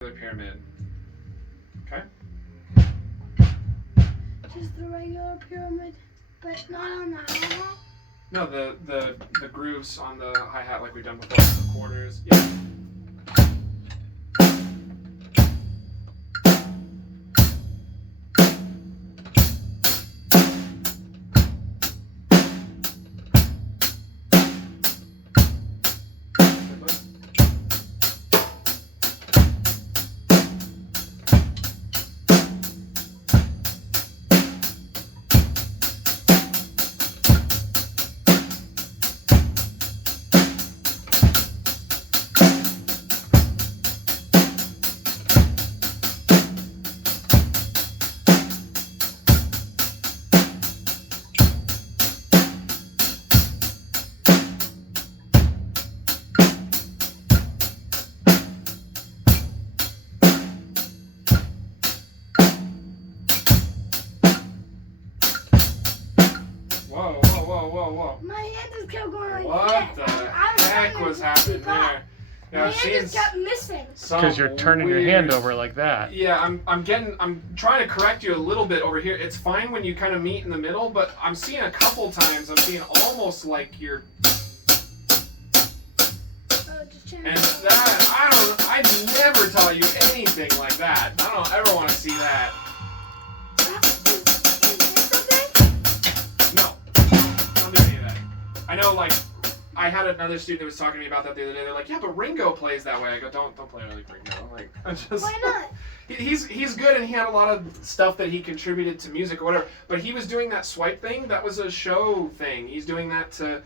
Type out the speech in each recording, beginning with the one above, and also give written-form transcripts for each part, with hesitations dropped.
The pyramid. Okay. Just the regular pyramid, but not on the hi-hat? No, the grooves on the hi-hat like we've done before, the quarters. Yeah. Whoa. My hand just kept going like What this. the heck was happening there? My hand just kept missing. Because you're turning your hand over like that. Yeah, I'm trying to correct you a little bit over here. It's fine when you kind of meet in the middle, but I'm seeing a couple times, I'm seeing almost like you're... And that, I never taught you anything like that. I don't ever want to see that. No, don't do any of that. I know, like, I had another student that was talking to me about that the other day. They're like, yeah, but Ringo plays that way. I go, don't play like Ringo. Like, why not? He's good, and he had a lot of stuff that he contributed to music or whatever. But he was doing that swipe thing. That was a show thing. He's doing that to,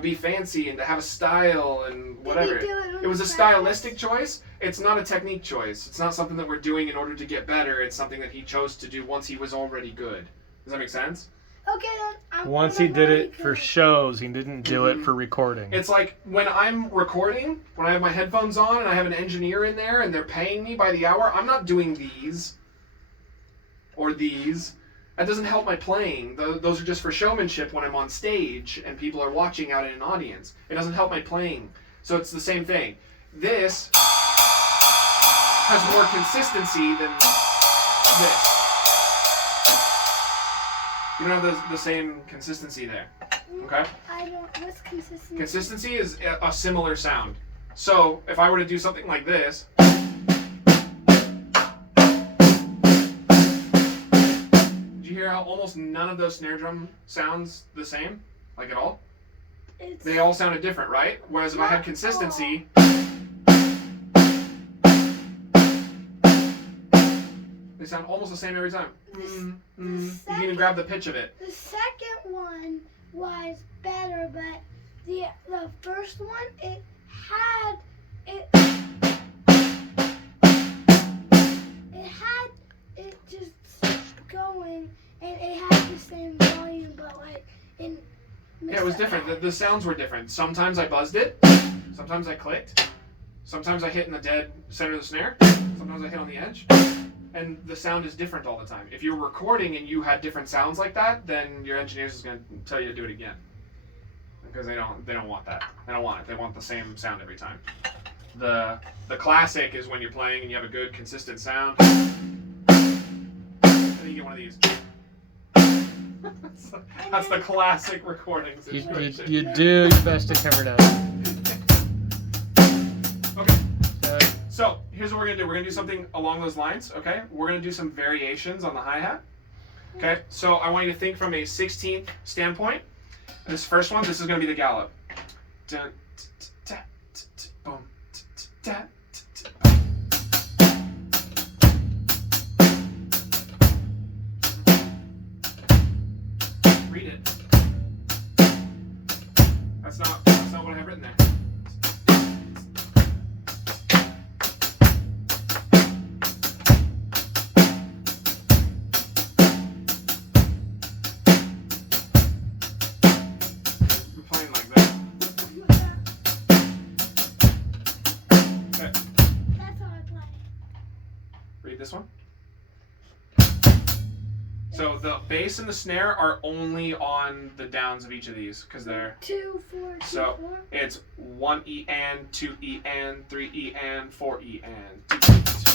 be fancy and to have a style and whatever. It was a stylistic choice. It's not a technique choice. It's not something that we're doing in order to get better. It's something that he chose to do once he was already good. Does that make sense? Okay, then. Once he did it for shows, he didn't do it for recording. It's like when I'm recording, when I have my headphones on and I have an engineer in there and they're paying me by the hour, I'm not doing these or these. That doesn't help my playing. Those are just for showmanship when I'm on stage and people are watching out in an audience. It doesn't help my playing. So it's the same thing. This has more consistency than this. You don't have the same consistency there. Okay? I don't. What's consistency? Consistency is a similar sound. So if I were to do something like this. Did you hear how almost none of those snare drum sounds the same? Like at all? They all sounded different, right? Whereas if I had consistency. They sound almost the same every time. You can even grab the pitch of it. The second one was better, but the first one, it just going, and it had the same volume, but like in. Yeah, it was different. The sounds were different. Sometimes I buzzed it. Sometimes I clicked. Sometimes I hit in the dead center of the snare. Sometimes I hit on the edge. And the sound is different all the time. If you're recording and you had different sounds like that, then your engineers is going to tell you to do it again. Because they don't want that. They don't want it. They want the same sound every time. The classic is when you're playing and you have a good consistent sound. And then you get one of these. That's the classic recording situation. You do your best to cover it up. Okay. So here's what we're going to do. We're going to do something along those lines, okay? We're going to do some variations on the hi-hat. Okay, so I want you to think from a 16th standpoint. This first one, this is going to be the gallop. Dun, ta, ta, ta, boom, ta, ta, ta, boom. Read it. That's not what I have written there. This one. So the bass and the snare are only on the downs of each of these because they're 2, 4, 2, so 4. It's 1 E and 2 E and 3 E and 4 E and 2 E.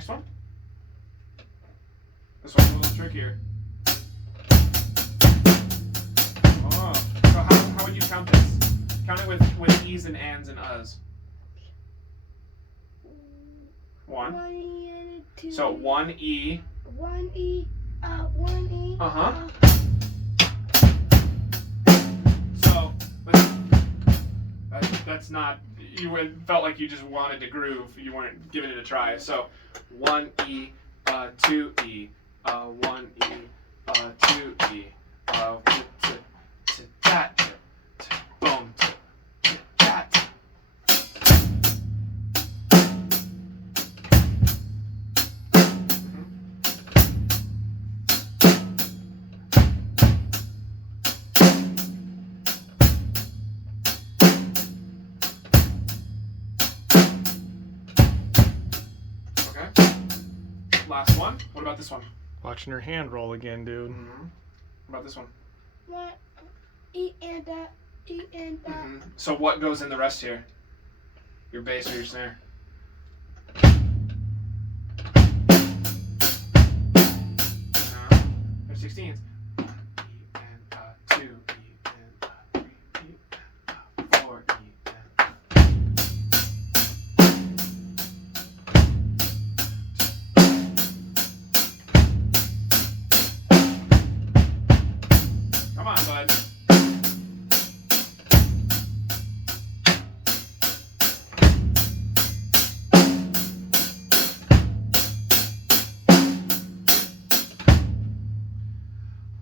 Next one. This one's a little trickier. Oh. So how would you count this? Count it with E's and ands and uhs. 1. 1 E and a 2. So 1 E. 1 E. 1 E. Uh-huh. So that's not. You felt like you just wanted to groove. You weren't giving it a try. So 1 E, 2 E, 1 E, 2 E, that, boom, that. Last one. What about this one? Watching her hand roll again, dude. Mm-hmm. What about this one? 1 E and that. E and that. Mm-hmm. So what goes in the rest here? Your bass or your snare? There's 16s. 1 E and 2 E and 3 E and 4 E and. Come on, bud.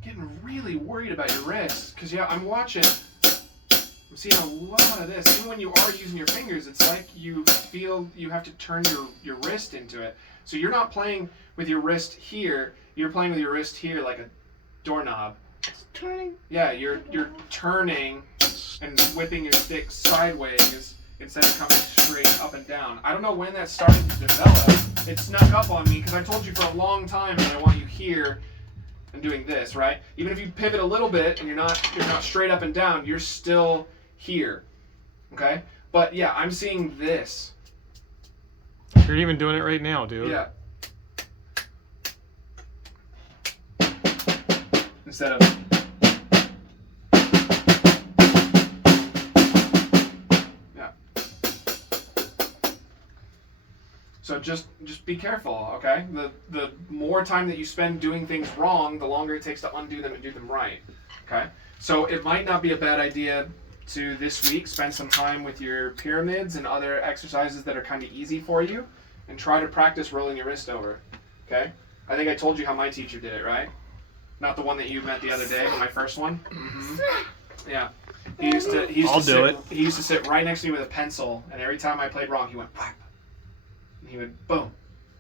Getting really worried about your wrists because I'm watching. I'm seeing a lot of this. Even when you are using your fingers, it's like you feel you have to turn your wrist into it. So you're not playing with your wrist here. You're playing with your wrist here like a doorknob. It's turning. Yeah, you're turning and whipping your stick sideways instead of coming straight up and down. I don't know when that started to develop. It snuck up on me because I told you for a long time that I want you here and doing this, right? Even if you pivot a little bit and you're not straight up and down, you're still here. Okay? But yeah, I'm seeing this. You're even doing it right now, dude. Yeah. Instead of So just be careful, okay? The more time that you spend doing things wrong, the longer it takes to undo them and do them right, okay? So it might not be a bad idea to this week spend some time with your pyramids and other exercises that are kind of easy for you and try to practice rolling your wrist over, okay? I think I told you how my teacher did it, right? Not the one that you met the other day, but my first one? Mm-hmm. Yeah. He used to sit right next to me with a pencil, and every time I played wrong, he went whap. And he would boom.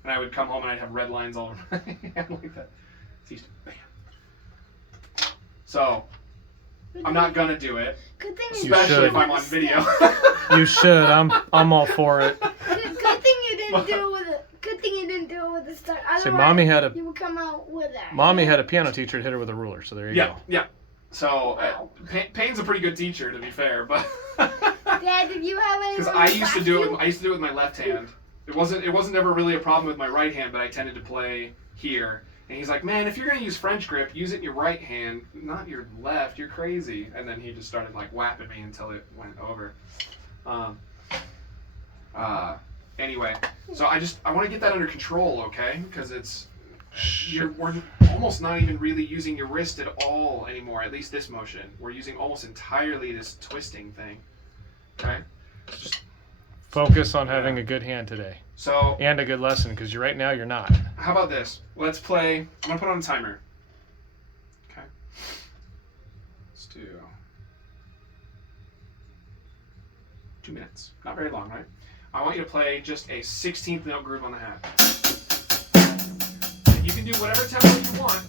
And I would come home and I'd have red lines all over my hand like that. So he used to bam. So, I'm not gonna do it. Good thing especially if I'm on video. You should. I'm all for it. Good thing you didn't do it with it. Good thing you didn't do it with the start. So mommy had a you would come out with that. Mommy had a piano teacher that hit her with a ruler. So there you go. Yeah. So Payne's a pretty good teacher, to be fair, but Dad, did you have any? because I used to do it with my left hand. It wasn't ever really a problem with my right hand, but I tended to play here. And he's like, man, if you're gonna use French grip, use it in your right hand, not your left. You're crazy. And then he just started like whapping me until it went over. Anyway, so I want to get that under control, okay? Because we're almost not even really using your wrist at all anymore. At least this motion, we're using almost entirely this twisting thing. Okay. Just focus on having a good hand today. So and a good lesson, because right now you're not. How about this? Let's play. I'm gonna put on a timer. Okay. Let's do 2 minutes. Not very long, right? I want you to play just a 16th note groove on the hat. And you can do whatever tempo you want.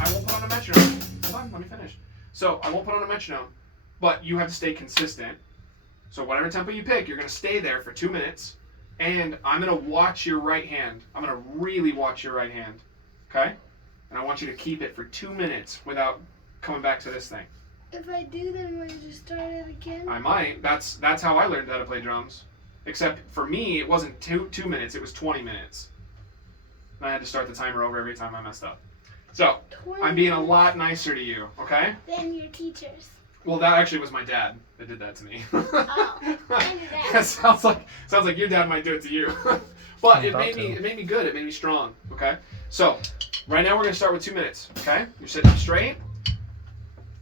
I won't put on a metronome. Hold on, let me finish. So I won't put on a metronome, but you have to stay consistent. So whatever tempo you pick, you're gonna stay there for 2 minutes. And I'm going to watch your right hand. I'm going to really watch your right hand. Okay? And I want you to keep it for 2 minutes without coming back to this thing. If I do, then will you just start it again? I might. That's how I learned how to play drums. Except for me, it wasn't two minutes. It was 20 minutes. and I had to start the timer over every time I messed up. So, I'm being a lot nicer to you, okay? Than your teachers. Well, that actually was my dad that did that to me. Oh, and your dad. That sounds like your dad might do it to you. But it About made to. me good. It made me strong, okay? So, right now we're going to start with 2 minutes, okay? You're sitting up straight.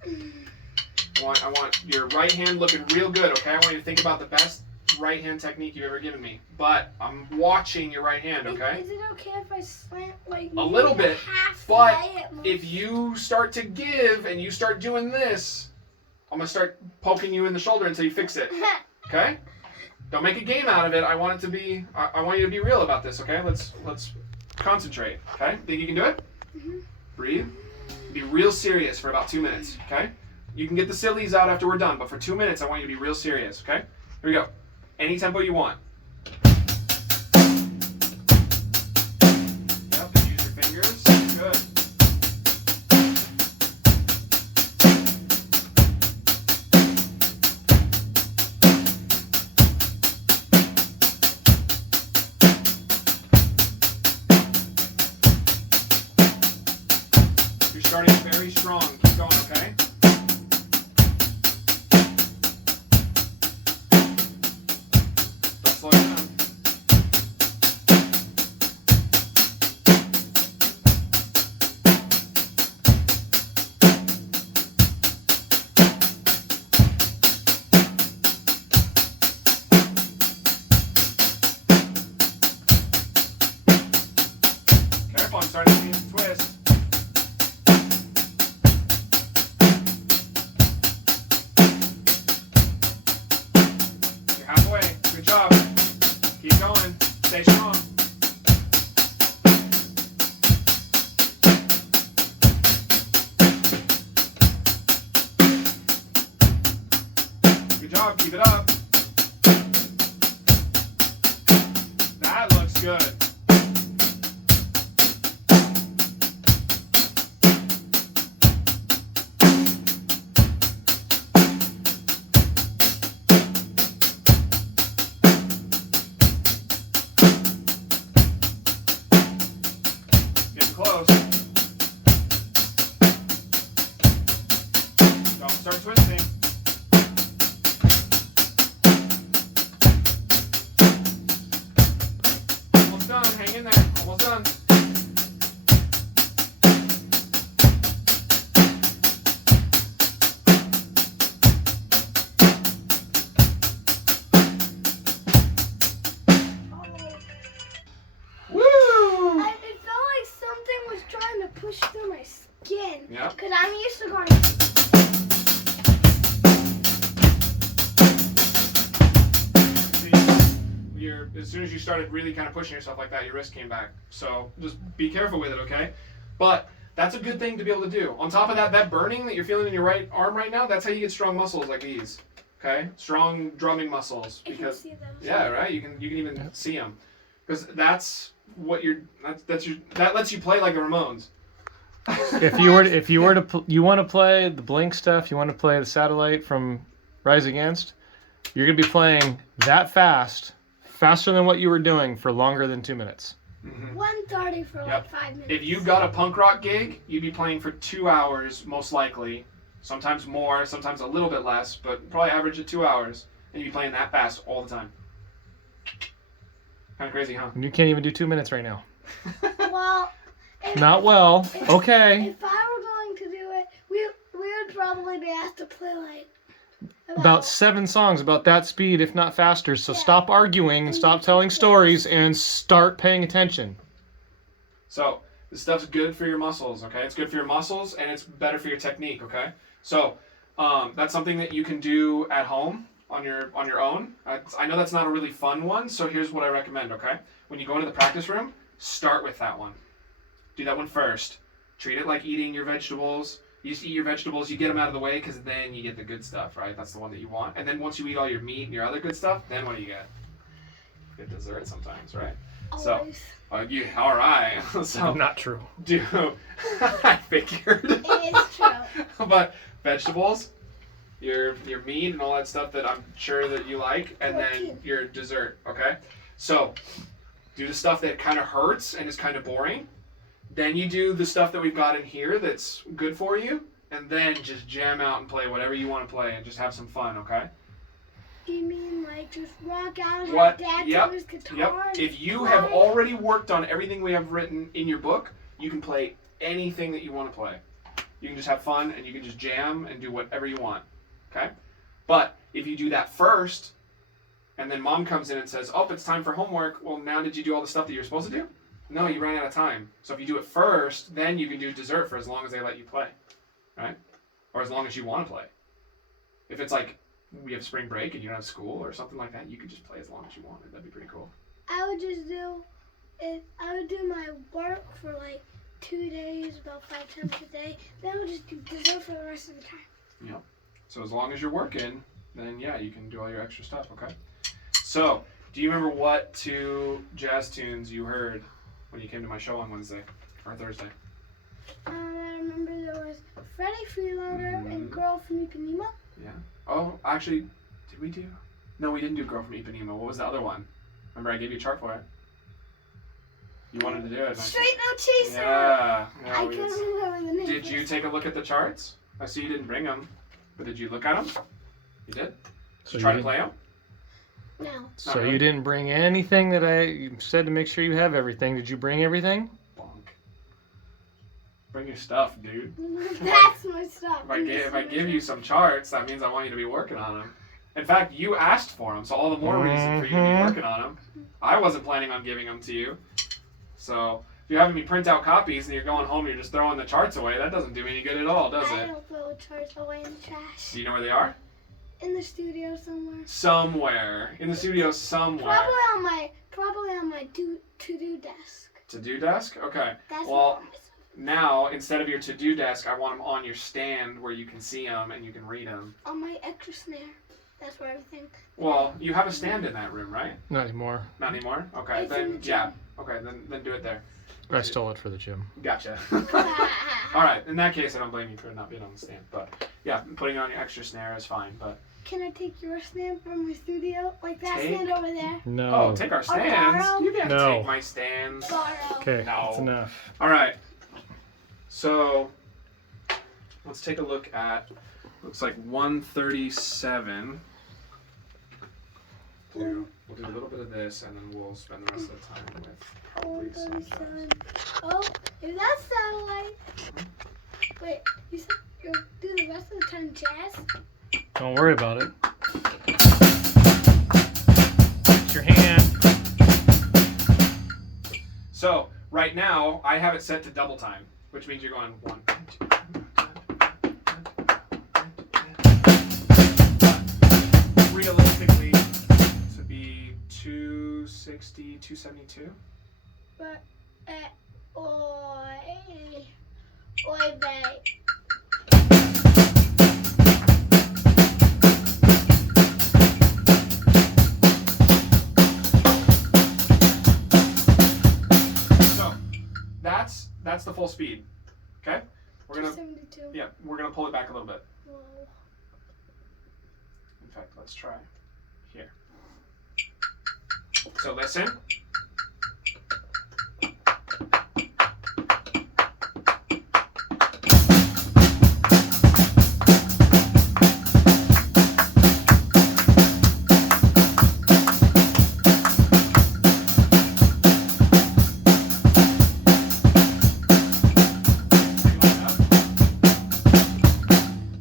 I want your right hand looking real good, okay? I want you to think about the best right hand technique you've ever given me. But I'm watching your right hand, okay? Is it okay if I slant like A little bit, half but way at most? if you start to give and you start doing this, I'm going to start poking you in the shoulder until you fix it, okay? Don't make a game out of it. I want it to be, I want you to be real about this, okay? Let's concentrate, okay? Think you can do it? Mhm. Breathe. Be real serious for about 2 minutes, okay? You can get the sillies out after we're done, but for 2 minutes, I want you to be real serious, okay? Here we go. Any tempo you want. Yep, use your fingers. Good. You're starting very strong. Keep going, okay? Don't slow it down. Careful, I'm starting to see a twist. You're halfway. Good job. Keep going. Stay strong. Good job. Keep it up. That looks good. Getting close. Don't start twisting. Almost done. Hang in there. Almost done. Woo! It felt like something was trying to push through my skin. Yep. Because I'm used to going. See, as soon as you started really kind of pushing yourself like that, your wrist came back. So just be careful with it, okay? But that's a good thing to be able to do. On top of that, that burning that you're feeling in your right arm right now, that's how you get strong muscles like these. Okay? Strong drumming muscles. I can Because see them. yeah, right. You can even see them. Because that's what that lets you play like the Ramones. If you were to you want to play the Blink stuff, you want to play the Satellite from Rise Against, you're gonna be playing that faster than what you were doing for longer than 2 minutes. 1:30 for like Yep. 5 minutes. If you got a punk rock gig, you'd be playing for 2 hours, most likely. Sometimes more, sometimes a little bit less, but probably average at 2 hours. And you'd be playing that fast all the time. Kind of crazy, huh? And you can't even do 2 minutes right now. Well, if, Not well. Okay. if I were going to do it, we would probably be asked to play like About 7 songs about that speed, if not faster. So Yeah. stop arguing and stop telling stories and start paying attention. So this stuff's good for your muscles, okay? It's good for your muscles and it's better for your technique, okay? So that's something that you can do at home on your own. I know that's not a really fun one, so here's what I recommend, okay? When you go into the practice room, start with that one. Do that one first. Treat it like eating your vegetables. You just eat your vegetables, you get them out of the way, because then you get the good stuff, right? That's the one that you want. And then once you eat all your meat and your other good stuff, then what do you get? Good dessert sometimes, right? always. All right. So Not true. do I figured. It is true. But vegetables, your meat and all that stuff that I'm sure that you like, and then Protein. your dessert. Okay. So Do the stuff that kind of hurts and is kind of boring. Then you do the stuff that we've got in here that's good for you. And then just jam out and play whatever you want to play and just have some fun, okay? Do you mean like just rock out and What? have Dad Yep. on his guitar? Yep. If you play? have already worked on everything we have written in your book, you can play anything that you want to play. You can just have fun and you can just jam and do whatever you want, okay? But if you do that first, and then Mom comes in and says, oh, it's time for homework, well, now did you do all the stuff that you're supposed to do? No, you ran out of time. So if you do it first, then you can do dessert for as long as they let you play, right? Or as long as you want to play. If it's like we have spring break and you don't have school or something like that, you could just play as long as you wanted. That'd be pretty cool. I would just do it. I would do my work for like 2 days, about 5 times a day. Then I would just do dessert for the rest of the time. Yep. So as long as you're working, then yeah, you can do all your extra stuff, okay? So, do you remember what 2 jazz tunes you heard when you came to my show on Wednesday or Thursday? I remember there was Freddie Freeloader and Girl from Ipanema. Yeah. Oh, actually, did we do? No, we didn't do Girl from Ipanema. What was the other one? Remember I gave you a chart for it? You wanted to do it. Straight No Chaser. Yeah. I couldn't remember the name. Did you take a look at the charts? I see you didn't bring them, but did you look at them? You did? So Did you try you to play them? No. So really. you didn't bring anything that I said to make sure you have everything. Did you bring everything? Bonk. Bring your stuff, dude. That's my stuff. If I give you some charts, that means I want you to be working on them. In fact, you asked for them, so all the more reason for you to be working on them. I wasn't planning on giving them to you. So if you're having me print out copies and you're going home and you're just throwing the charts away, that doesn't do me any good at all, does I it? don't throw charts away in the trash. Do you know where they are? In the studio somewhere. Somewhere. In the studio somewhere. Probably on my to-do desk. To-do desk? Okay. That's Well, my now, instead of your to-do desk, I want them on your stand where you can see them and you can read them. on my extra snare. That's where everything. Well, you have a stand in that room, right? Not anymore. Not anymore? Okay, It's in then, the gym. yeah. Okay, then do it there. I stole it for the gym. Gotcha. All right, in that case, I don't blame you for not being on the stand. But, yeah, putting on your extra snare is fine. But Can I take your stand from my studio? Like that Take? stand over there? No. Oh, take our stands? borrow? You can't No. take my stands. Borrow. Okay, No. that's enough. All right. So, let's take a look at, looks like 137. We'll do a little bit of this, and then we'll spend the rest of the time with probably some jazz. Oh, is that satellite? Wait, you said you'll do the rest of the time jazz? Don't worry about it. It's your hand. So, right now, I have it set to double time, which means you're going 1, 2, 3. Realistically, this would be 260, 272. But, oi, babe. So, that's the full speed. Okay? We're gonna 272. we're gonna pull it back a little bit. Whoa. In fact, let's try here. So listen.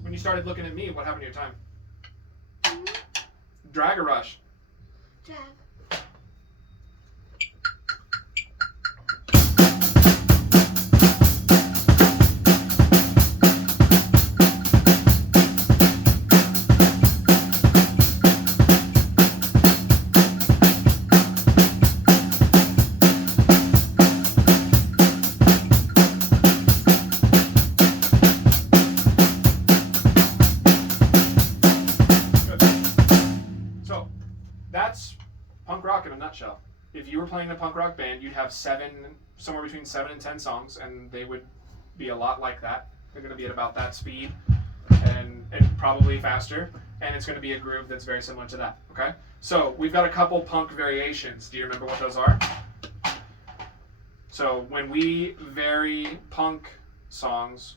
When you started looking at me, what happened to your time? Drag or rush? Jab. So, that's punk rock in a nutshell. If you were playing in a punk rock band, you'd have somewhere between 7 and 10 songs, and they would be a lot like that. They're going to be at about that speed, and probably faster, and it's going to be a groove that's very similar to that, okay? So, we've got a couple punk variations. Do you remember what those are? So when we vary punk songs,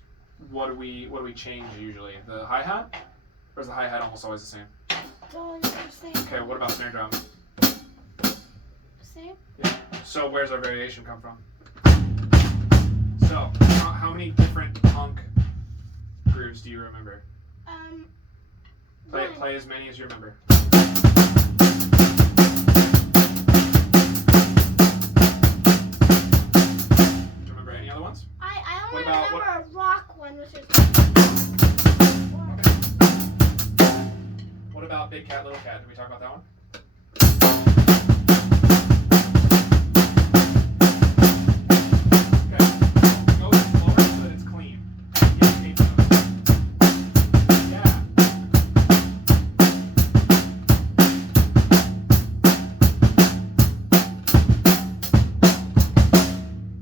what do we change usually? The hi-hat? Or is the hi-hat almost always the same? It's always the same. Okay, what about snare drum? Same? So where's our variation come from? So how many different punk grooves do you remember? One. Play as many as you remember. Do you remember any other ones? I only What about- remember a rock one, which is. What about Big Cat, Little Cat? Did we talk about that one? Okay. Go slower so that it's clean. Yeah.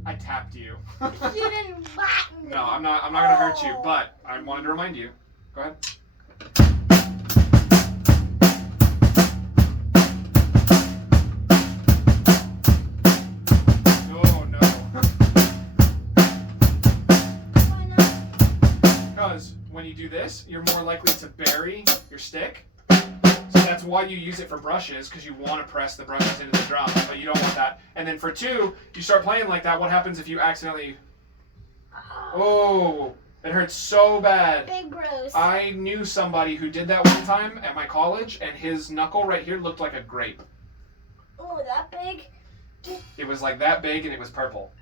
I tapped you. You didn't whack me. No, I'm not gonna hurt you, but I wanted to remind you. Go ahead. No. Why not? Because when you do this, you're more likely to bury your stick. So that's why you use it for brushes, because you want to press the brushes into the drum, but you don't want that. And then for 2, you start playing like that. What happens if you accidentally? Oh, it hurts so bad. Big bruise. I knew somebody who did that one time at my college, and his knuckle right here looked like a grape. Oh, that big? It was like that big, and it was purple.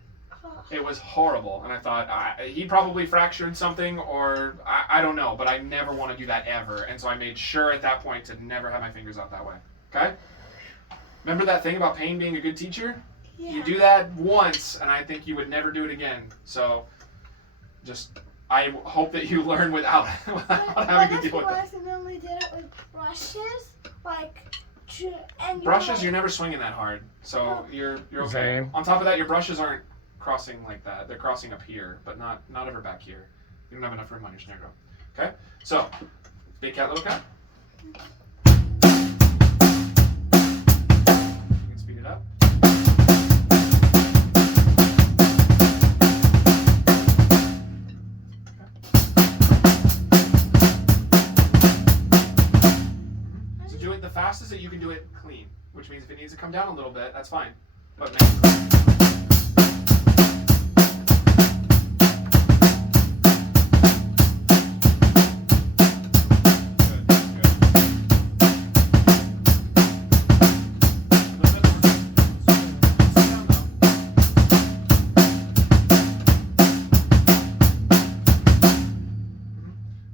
Oh. It was horrible, and I thought he probably fractured something, or I don't know, but I never want to do that ever, and so I made sure at that point to never have my fingers out that way. Okay? Remember that thing about pain being a good teacher? Yeah. You do that once, and I think you would never do it again. So, I hope that you learn without having to deal with I it. accidentally did it with brushes, and Brushes, you're never swinging that hard, so you're okay. Same. On top of that, your brushes aren't crossing like that. They're crossing up here, but not ever back here. You don't have enough room on your snare drum. Okay? So, Big Cat, Little Cat. You can speed it up. So do it the fastest that you can do it clean, which means if it needs to come down a little bit, that's fine. But make it clean.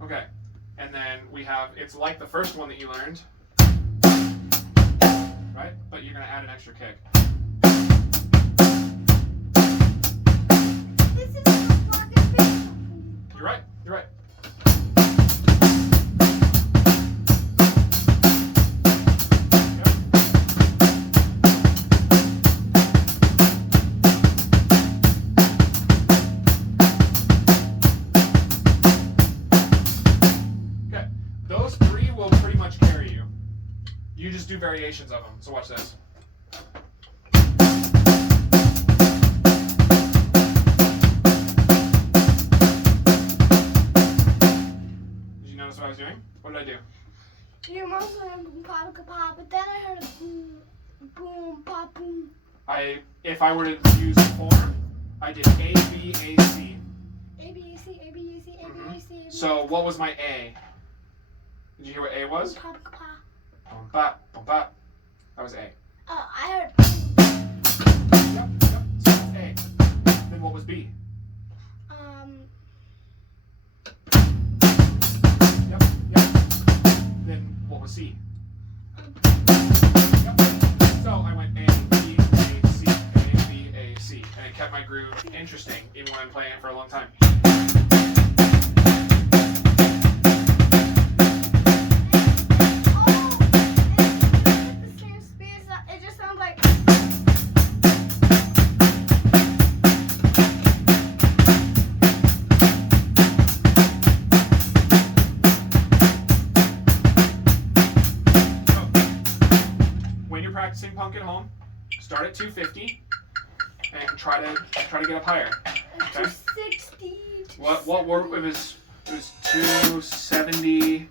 Okay, and then we have, it's like the first one that you learned, right? But you're gonna add an extra kick. This is a fucking big. You're right, you're right. Okay, those 3 will pretty much carry you. You just do variations of them. So watch this. Did you notice what I was doing? What did I do? You mostly went boom, pop, pop, but then I heard a boom, boom, pop, boom. If I were to use form, I did A, B, A, C. A, B, A, C, A, B, A, C, A, B, A, C, A, B. So what was my A? Did you hear what A was? Pop, pop. Bum, bop, bum, bop. That was A. Oh, I heard. Yep. So that's A. Then what was B? Yep. Then what was C? Yep. So I went A, B, A, C, A, B, A, C. And it kept my groove interesting, even when I'm playing it for a long time. It just sounds like. When you're practicing punk at home, start at 250 and try to get up higher. Okay. 260. What were it was 270.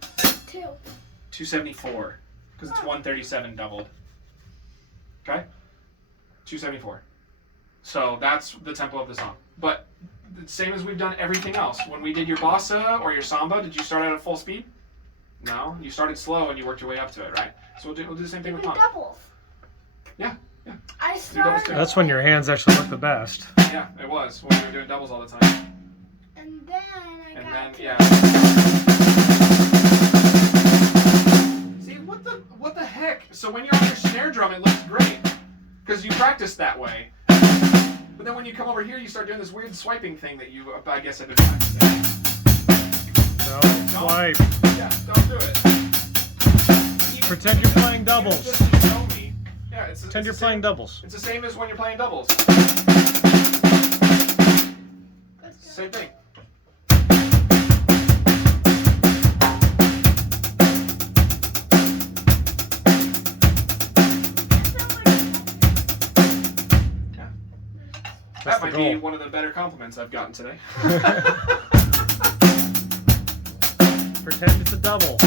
274 because it's 137 doubled. Okay. 274. So that's the tempo of the song. But the same as we've done everything else. When we did your bossa or your samba, did you start out at full speed? No, you started slow and you worked your way up to it, right? So we'll do the same thing with pump. Doubles. Yeah. I started. That's when your hands actually look the best. Yeah, it was when we were doing doubles all the time. And then I got to yeah. See what the heck? So when you're on your snare drum, it looks great because you practice that way. But then when you come over here, you start doing this weird swiping thing that you, I guess, have been practicing. Don't swipe. Yeah, don't do it. Pretend you're playing doubles. Just show me. Yeah, Pretend you're playing doubles. It's the same as when you're playing doubles. Same thing. That might be one of the better compliments I've gotten today. Pretend it's a double.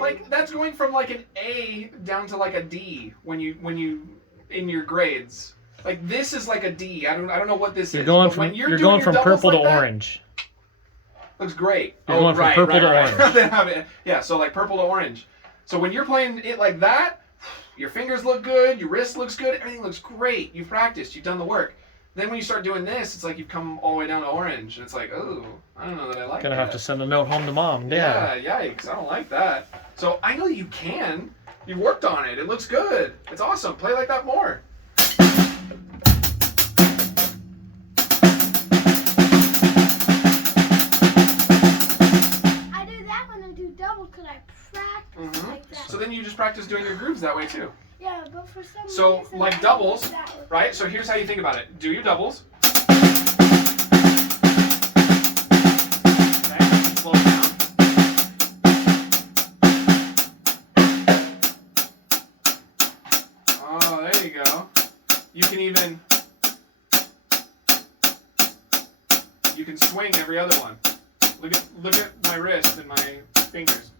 Like that's going from like an A down to like a D when you in your grades. Like this is like a D. I don't know what this is. You're going from purple to orange. Looks great. You're going from purple to orange. Yeah, so like purple to orange. So when you're playing it like that, your fingers look good, your wrist looks good, everything looks great. You've practiced, you've done the work. Then when you start doing this, it's like you've come all the way down to orange, and it's like, oh, I don't know that I like that. Gonna have to send a note home to mom. Yeah, yikes, I don't like that. So I know you can. You worked on it. It looks good. It's awesome. Play like that more. So then you just practice doing your grooves that way too. Yeah, but for some So reason, like doubles, right? So here's how you think about it. Do your doubles. Okay, slow it down. Oh, there you go. You can swing every other one. Look at my wrist and my fingers.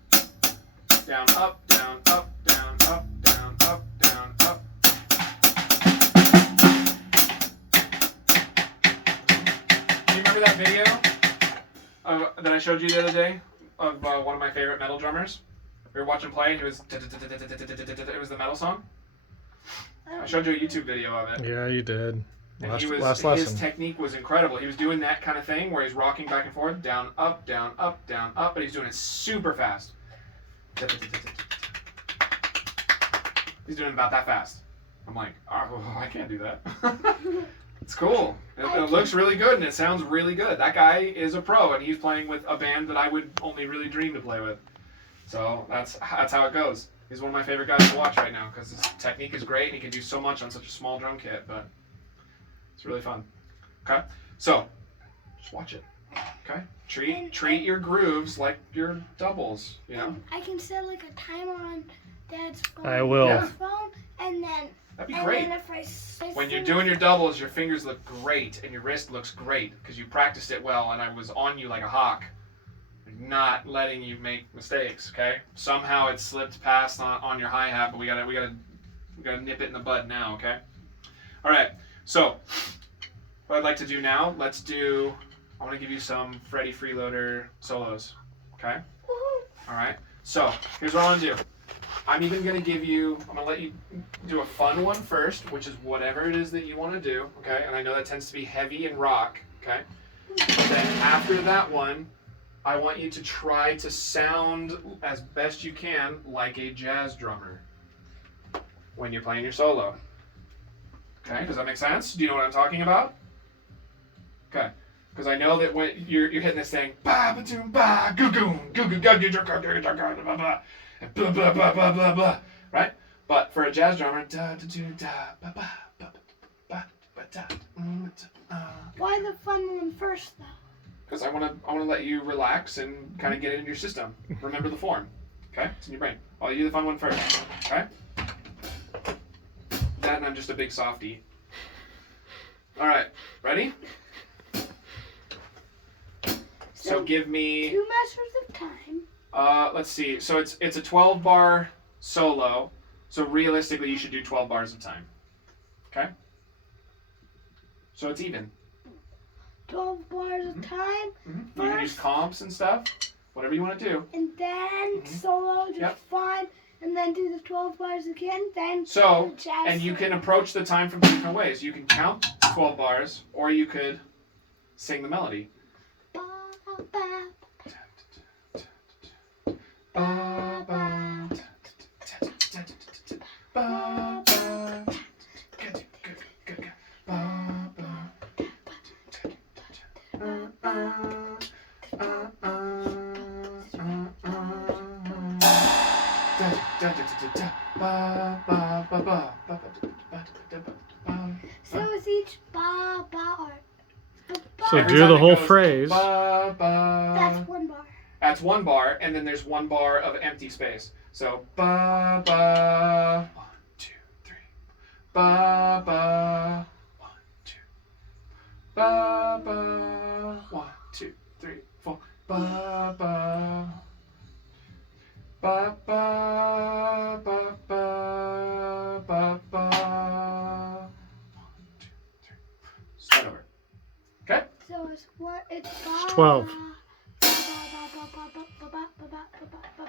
Down, up, down, up, down, up, down, up, down, up. Do you remember that video that I showed you the other day of one of my favorite metal drummers? We were watching play and it was the metal song. I showed you a YouTube video of it. Yeah, you did. And Last lesson. His technique was incredible. He was doing that kind of thing where he's rocking back and forth, down, up, but he's doing it super fast. He's doing it about that fast. I'm like, oh, I can't do that. It's cool. It looks really good and it sounds really good. That guy is a pro and he's playing with a band that I would only really dream to play with. So that's how it goes. He's one of my favorite guys to watch right now because his technique is great and he can do so much on such a small drum kit, but it's really fun. Okay? So, just watch it. Okay? Treat your grooves like your doubles, you know? I can set like a timer on Dad's phone. I will. Yeah. Phone, and then That'd be great. Then if When you're doing your doubles, your fingers look great and your wrist looks great because you practiced it well and I was on you like a hawk, not letting you make mistakes. Okay? Somehow it slipped past on your hi-hat, but we gotta nip it in the bud now. Okay? All right. So what I'd like to do now, I want to give you some Freddie Freeloader solos. Okay? All right. So here's what I want to do. I'm going to let you do a fun one first, which is whatever it is that you want to do, okay? And I know that tends to be heavy and rock, okay? But then after that one, I want you to try to sound as best you can like a jazz drummer when you're playing your solo. Okay, does that make sense? Do you know what I'm talking about? Okay, because I know that when you're hitting this thing, ba ba doom ba goo goo goo goo goo goo blah blah blah blah blah blah blah blah, right? But for a jazz drummer, da da do da ba ba ba ba ba da. Why the fun one first though? because I want to let you relax and kind of get it in your system. Remember the form. Okay, it's in your brain. I'll do the fun one first. Okay. That and I'm just a big softie. All right, ready? So give me 2 measures of time. let's see. So it's a 12 bar solo. So realistically, you should do 12 bars of time. Okay? So it's even. 12 bars of time. Mm-hmm. You can use comps and stuff. Whatever you want to do. And then solo, just 5. And then do the 12 bars again. Then So, the jazz and you solo. can approach the time from 2 different ways. You can count 12 bars, or you could sing the melody. Ba, ba, Ba, ba, ba, ba. Good, good, good, good. Ba, ba. So it's each ba, ba, or ba. So Every do time the it whole goes, phrase. Ba, ba. That's 1 bar. That's 1 bar, and then there's 1 bar of empty space. So ba ba. 1, 2, 3. Ba ba. 1, 2. Ba ba. 1, 2, 3, 4. Ba ba. Ba ba ba ba ba ba. 1, 2, 3. Start over. Okay. So it's what? It's ba. It's 12.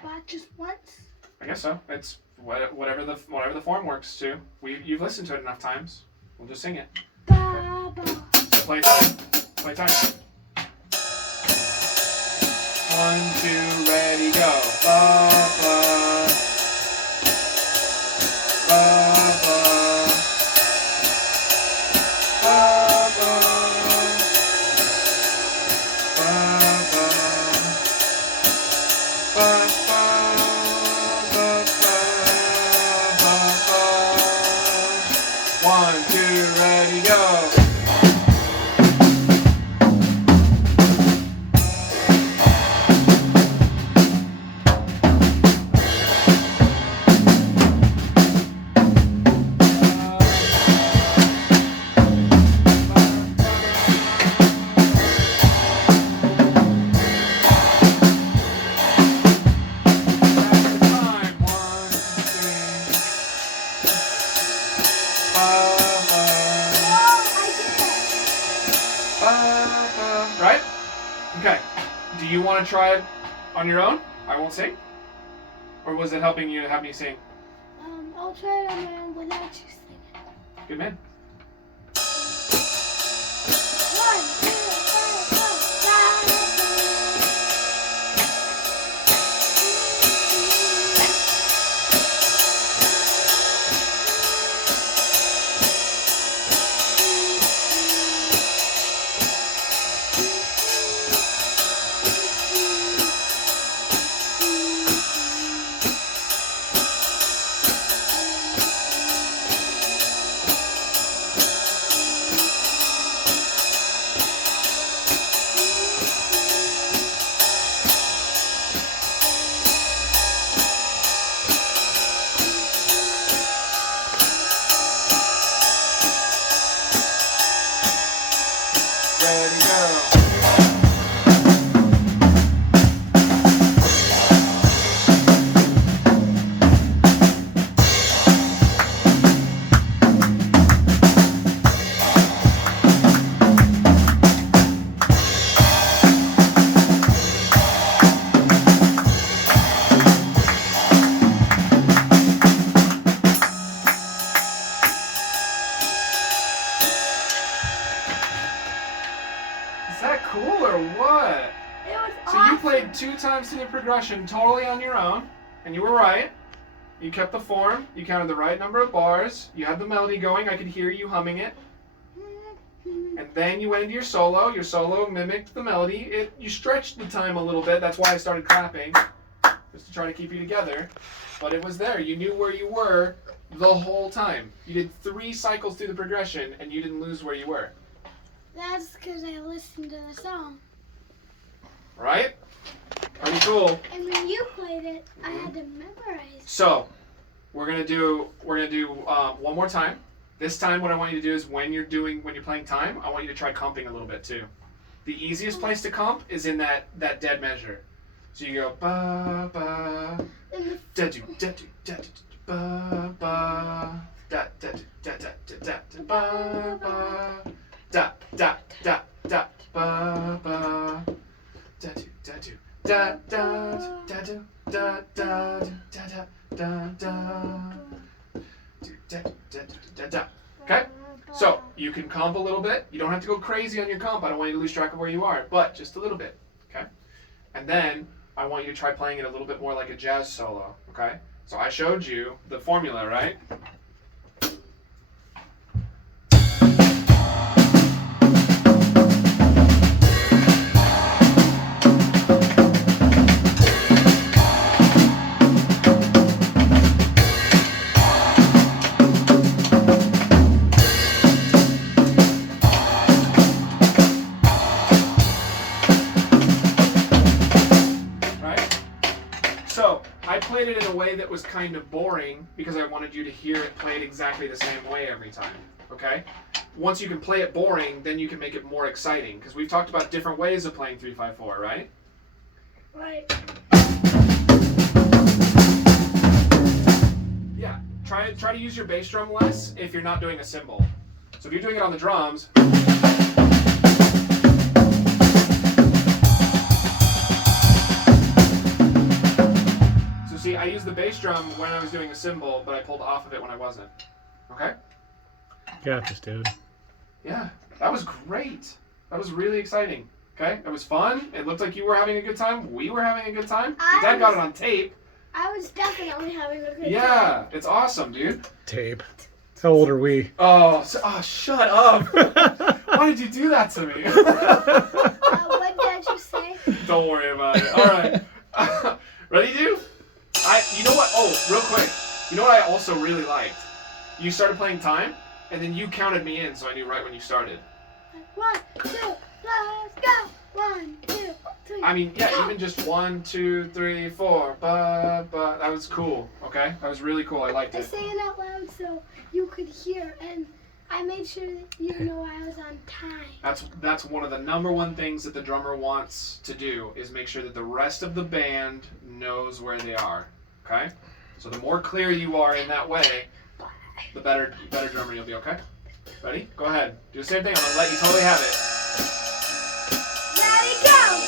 Ba, just once. I guess so. It's whatever the form works to. You've listened to it enough times. We'll just sing it. Ba, ba. So play time. Play time. 1, 2, ready, go. Ba ba. Ba ba. Ba ba. Ba ba. Ba ba. 1, 2, ready, go. Right? Okay. Do you want to try it on your own? I won't sing? Or was it helping you to have me sing? I'll try it on my own without you singing. Good man. 1, 2, 3, 4, Ready, go. Is that cool or what? It was So awesome. you played 2 times through the progression totally on your own, and you were right. You kept the form, you counted the right number of bars, you had the melody going, I could hear you humming it, and then you went into your solo mimicked the melody. You stretched the time a little bit, that's why I started clapping, just to try to keep you together, but it was there. You knew where you were the whole time. You did 3 cycles through the progression, and you didn't lose where you were. That's because I listened to the song. Right? Pretty cool. And when you played it, I had to memorize. So, we're gonna do one more time. This time, what I want you to do is when you're playing time, I want you to try comping a little bit too. The easiest place to comp is in that dead measure. So you go ba ba da do da do da do ba ba da da da da da da ba ba da da da da ba ba da do da do da da da do da da da da da da da da. Okay? So, you can comp a little bit. You don't have to go crazy on your comp. I don't want you to lose track of where you are, but just a little bit. Okay? And then I want you to try playing it a little bit more like a jazz solo. Okay? So I showed you the formula, right? So, I played it in a way that was kind of boring because I wanted you to hear it played exactly the same way every time, okay? Once you can play it boring, then you can make it more exciting because we've talked about different ways of playing 3-5-4, right? Right. Yeah, try to use your bass drum less if you're not doing a cymbal. So if you're doing it on the drums, see, I used the bass drum when I was doing a cymbal, but I pulled off of it when I wasn't. Okay? Got this, dude. Yeah, that was great. That was really exciting. Okay? It was fun. It looked like you were having a good time. We were having a good time. Your dad got it on tape. I was definitely having a good time. Yeah, it's awesome, dude. Tape. How old are we? Oh, shut up. Why did you do that to me? What did you say? Don't worry about it. All right. Ready, dude? You know what? Oh, real quick. You know what I also really liked? You started playing time, and then you counted me in, so I knew right when you started. 1, 2, let's go. 1, 2, 3. I mean, yeah, even just 1, 2, 3, 4. Ba ba. That was cool. Okay, that was really cool. I liked I it. sang it out loud so you could hear, and I made sure that you know I was on time. That's one of the #1 things that the drummer wants to do is make sure that the rest of the band knows where they are. Okay, so the more clear you are in that way, the better drummer you'll be. Okay, ready? Go ahead. Do the same thing. I'm gonna let you totally have it. Ready, go!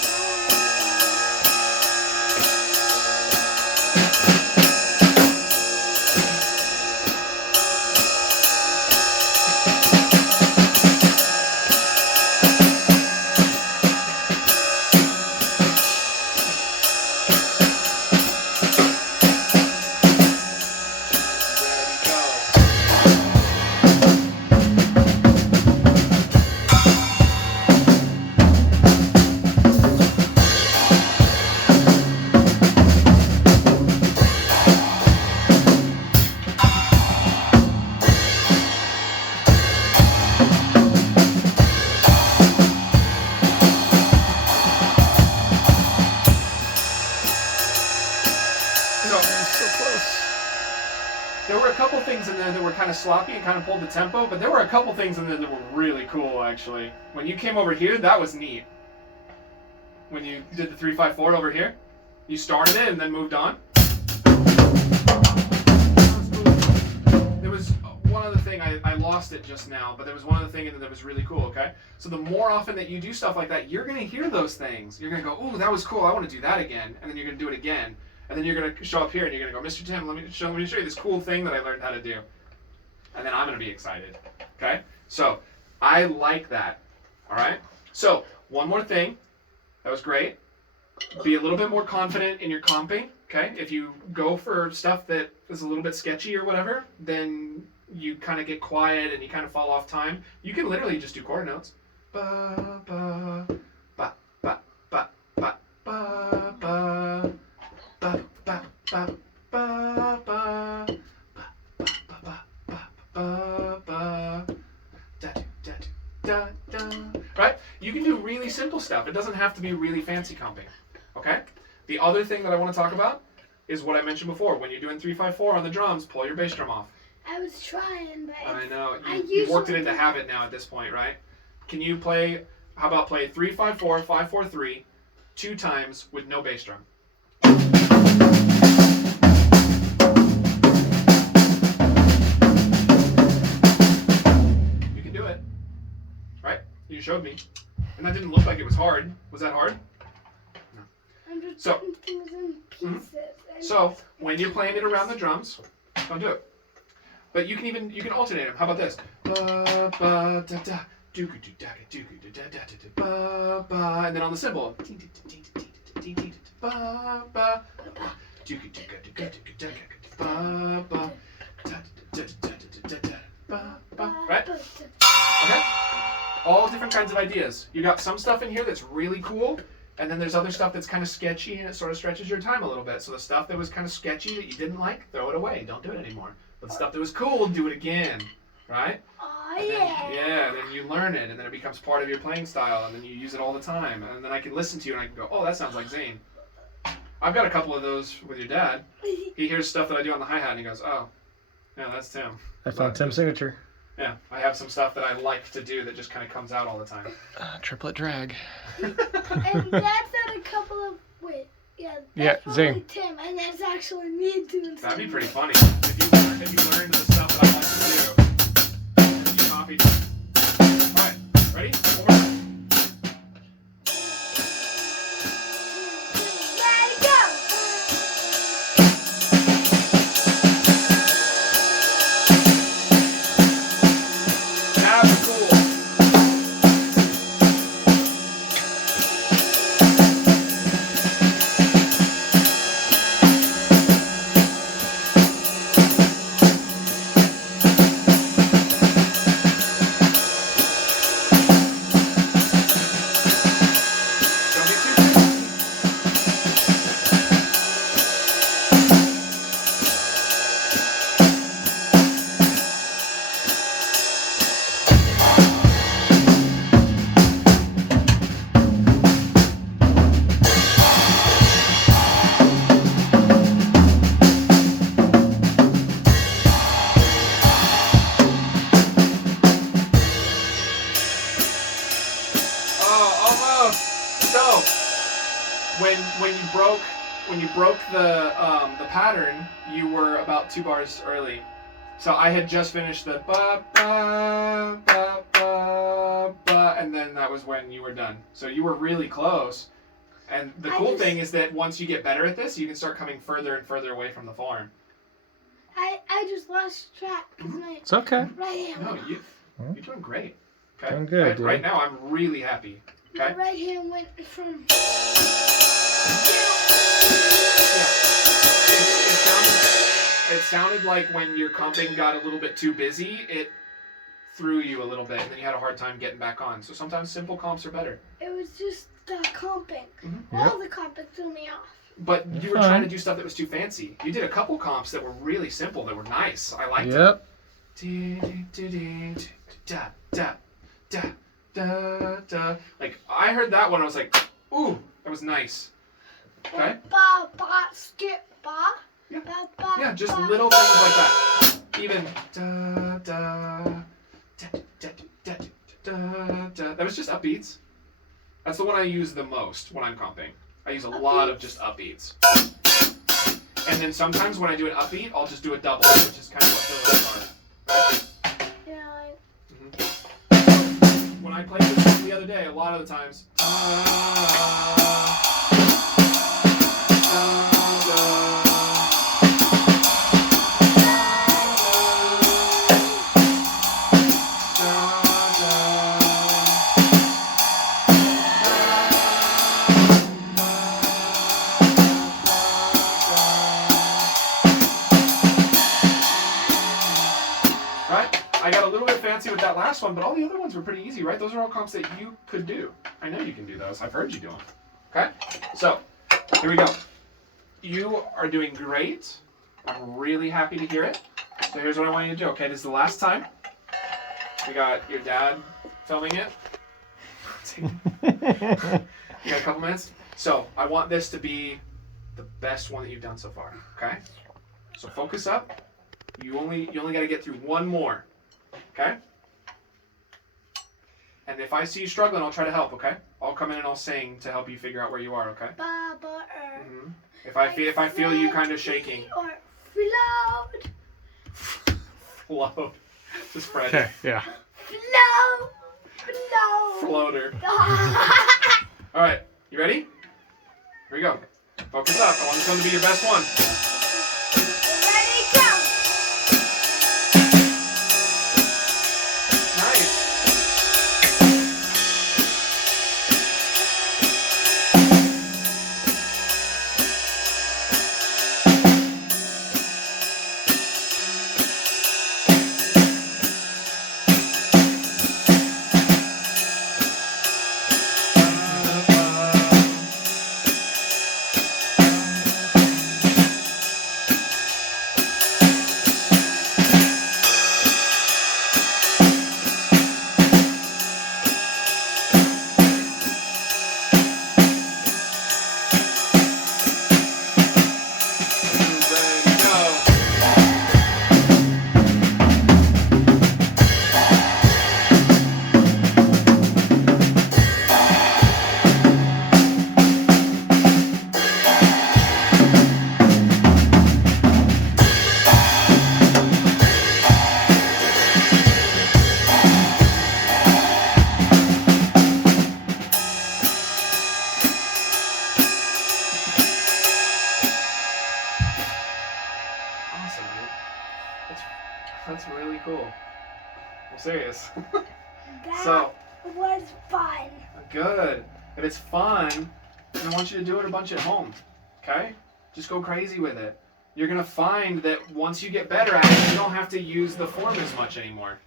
There were a couple things in there that were kind of sloppy and kind of pulled the tempo, but there were a couple things in there that were really cool, actually. When you came over here, that was neat. When you did the 3-5-4 over here, you started it and then moved on. There was one other thing, I lost it just now, but there was one other thing in there that was really cool, okay? So the more often that you do stuff like that, you're going to hear those things. You're going to go, oh, that was cool, I want to do that again. And then you're going to do it again. And then you're going to show up here and you're going to go, Mr. Tim, let me show you this cool thing that I learned how to do. And then I'm going to be excited. Okay? So, I like that. All right? So, one more thing. That was great. Be a little bit more confident in your comping. Okay? If you go for stuff that is a little bit sketchy or whatever, then you kind of get quiet and you kind of fall off time. You can literally just do chord notes. Ba, ba, ba, ba, ba, ba, ba, ba. Ba, ba, ba, ba, ba, ba, ba, ba, ba, ba, da, da, da, da. Right? You can do really really simple stuff. It doesn't have to be really fancy comping. Okay? The other thing that I want to talk about is what I mentioned before. When you're doing 3-5-4 on the drums, pull your bass drum off. I was trying, but I know. I You've worked it usually into do. habit now at this point, right? Can you play, how about play 3-5-4, 5-4-3, 2 times with no bass drum? You can do it. Right? You showed me. And that didn't look like it was hard. Was that hard? I'm just So- putting things in pieces. and So, when you're playing it around the drums, don't do it. But you can alternate them. How about this? Ba ba da da doo doo da doo doo da da da ba ba, and then on the cymbal. Ba ba doo doo da da da ba ba da da da da da ba ba. Right? Okay. All different kinds of ideas. You got some stuff in here that's really cool. And then there's other stuff that's kind of sketchy and it sort of stretches your time a little bit. So the stuff that was kind of sketchy that you didn't like, throw it away. Don't do it anymore. But the stuff that was cool, do it again. Right? Oh, And then, yeah. yeah, then you learn it and then it becomes part of your playing style and then you use it all the time. And then I can listen to you and I can go, oh, that sounds like Zane. I've got a couple of those with your dad. He hears stuff that I do on the hi-hat and he goes, oh, yeah, that's Tim. I found Tim's signature. Yeah, I have some stuff that I like to do that just kind of comes out all the time. Triplet drag. And that's at a couple of yeah. That's Yeah, probably Zane. Tim, and that's actually me doing something. That'd be pretty funny if you learned the stuff that I like to do and you copied it. All right, ready? One more time. Let it go. That's cool. Don't get too busy. Oh, almost. So, when you broke the pattern, you were about 2 bars early. So I had just finished the ba ba ba ba ba, and then that was when you were done. So you were really close. And the I cool just- thing is that once you get better at this, you can start coming further and further away from the form. I just lost track because my It's okay. right hand No, went off. you're doing great. Okay. Doing good, dude. Right now, I'm really happy. My Okay. right hand went from. It sounded like when your comping got a little bit too busy, it threw you a little bit, and then you had a hard time getting back on. So sometimes simple comps are better. It was just the comping. Mhm. All the comping threw me off. But you were Fine. trying to do stuff that was too fancy. You did a couple comps that were really simple, that were nice. I liked Yep. it. Da, da, da, da, da. Like, I heard that one, I was like, ooh, that was nice. Okay? Ba ba skip ba. Yeah. Ba, ba, Yeah, just ba. little things like that. Even da da da da da da da da. That was just upbeats. That's the one I use the most when I'm comping. I use a lot of just upbeats. And then sometimes when I do an upbeat, I'll just do a double, which is kind of what fills are. Right? Yeah, When I played this song the other day, a lot of the times. Right? I got a little bit fancy with that last one, but all the other ones were pretty easy, right? Those are all comps that you could do. I know you can do those. I've heard you do them. Okay? So, here we go. You are doing great. I'm really happy to hear it. So here's what I want you to do. Okay, this is the last time. We got your dad filming it. amazing. You got a couple minutes? So I want this to be the best one that you've done so far. Okay? So focus up. You only got to get through one more. Okay? And if I see you struggling, I'll try to help. Okay? I'll come in and I'll sing to help you figure out where you are. Okay? Baba, Mm-hmm. If I feel you kind of shaking, or float, float. Just spread Okay, it. yeah. float. Floater. All right, you ready? Here we go. Focus up. I want this one to be your best one. Ready, go. Nice. Ready, go. Awesome, dude. That's really cool. Well, serious. That So, was fun. good. If it's fun, then I want you to do it a bunch at home. Okay? Just go crazy with it. You're gonna find that once you get better at it, you don't have to use the form as much anymore.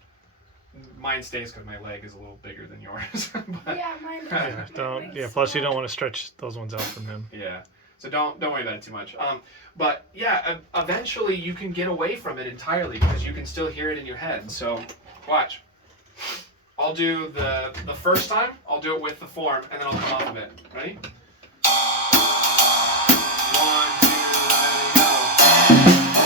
Mine stays because my leg is a little bigger than yours. But, Yeah, mine. Yeah, don't. Yeah. Plus, you don't want to stretch those ones out from him. yeah. So don't worry about it too much. But yeah, eventually you can get away from it entirely because you can still hear it in your head. So watch. I'll do the first time. I'll do it with the form, and then I'll come off of it. Ready? 1, 2, ready, go.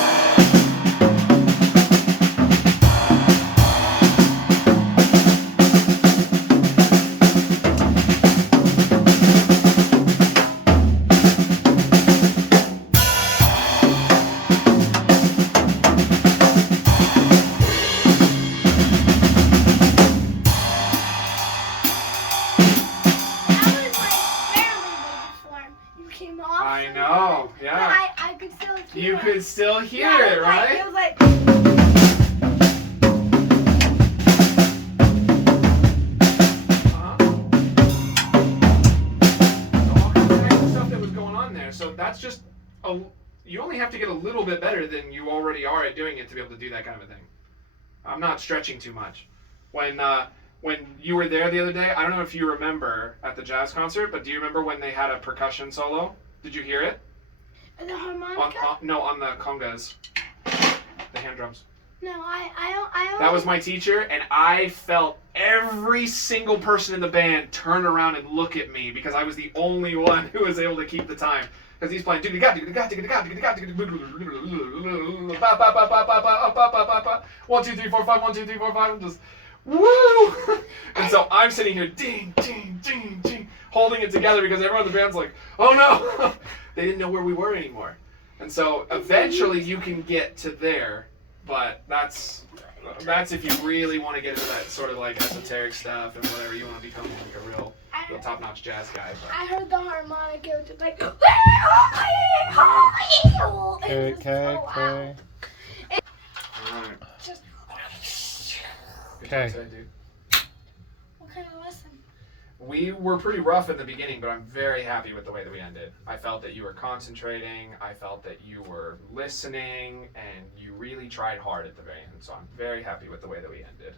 That was like barely the form. You came off. I know. But Yeah. I could still hear You it. could still hear Yeah, it, right? It was like. Uh-huh. So all kinds of extra stuff that was going on there. So that's just you only have to get a little bit better than you already are at doing it to be able to do that kind of a thing. I'm not stretching too much. When you were there the other day, I don't know if you remember at the jazz concert, but do you remember when they had a percussion solo? Did you hear it? The harmonica? No, on the congas, the hand drums. No, I don't. That was my teacher, and I felt every single person in the band turn around and look at me because I was the only one who was able to keep the time. Because he's playing 1, 2, 3, 4, 5, 1, 2, 3, 4, 5, just woo! And so I'm sitting here, ding, ding, ding, ding, holding it together because everyone in the band's like, oh no! They didn't know where we were anymore. And so eventually you can get to there, but that's if you really want to get into that sort of like esoteric stuff and whatever, you want to become like a real top-notch jazz guy. But. I heard the harmonica, it was just like. Okay. Alright. Just. Good Okay. job today, dude. What kind of lesson? We were pretty rough in the beginning, but I'm very happy with the way that we ended. I felt that you were concentrating, I felt that you were listening, and you really tried hard at the very end. So I'm very happy with the way that we ended.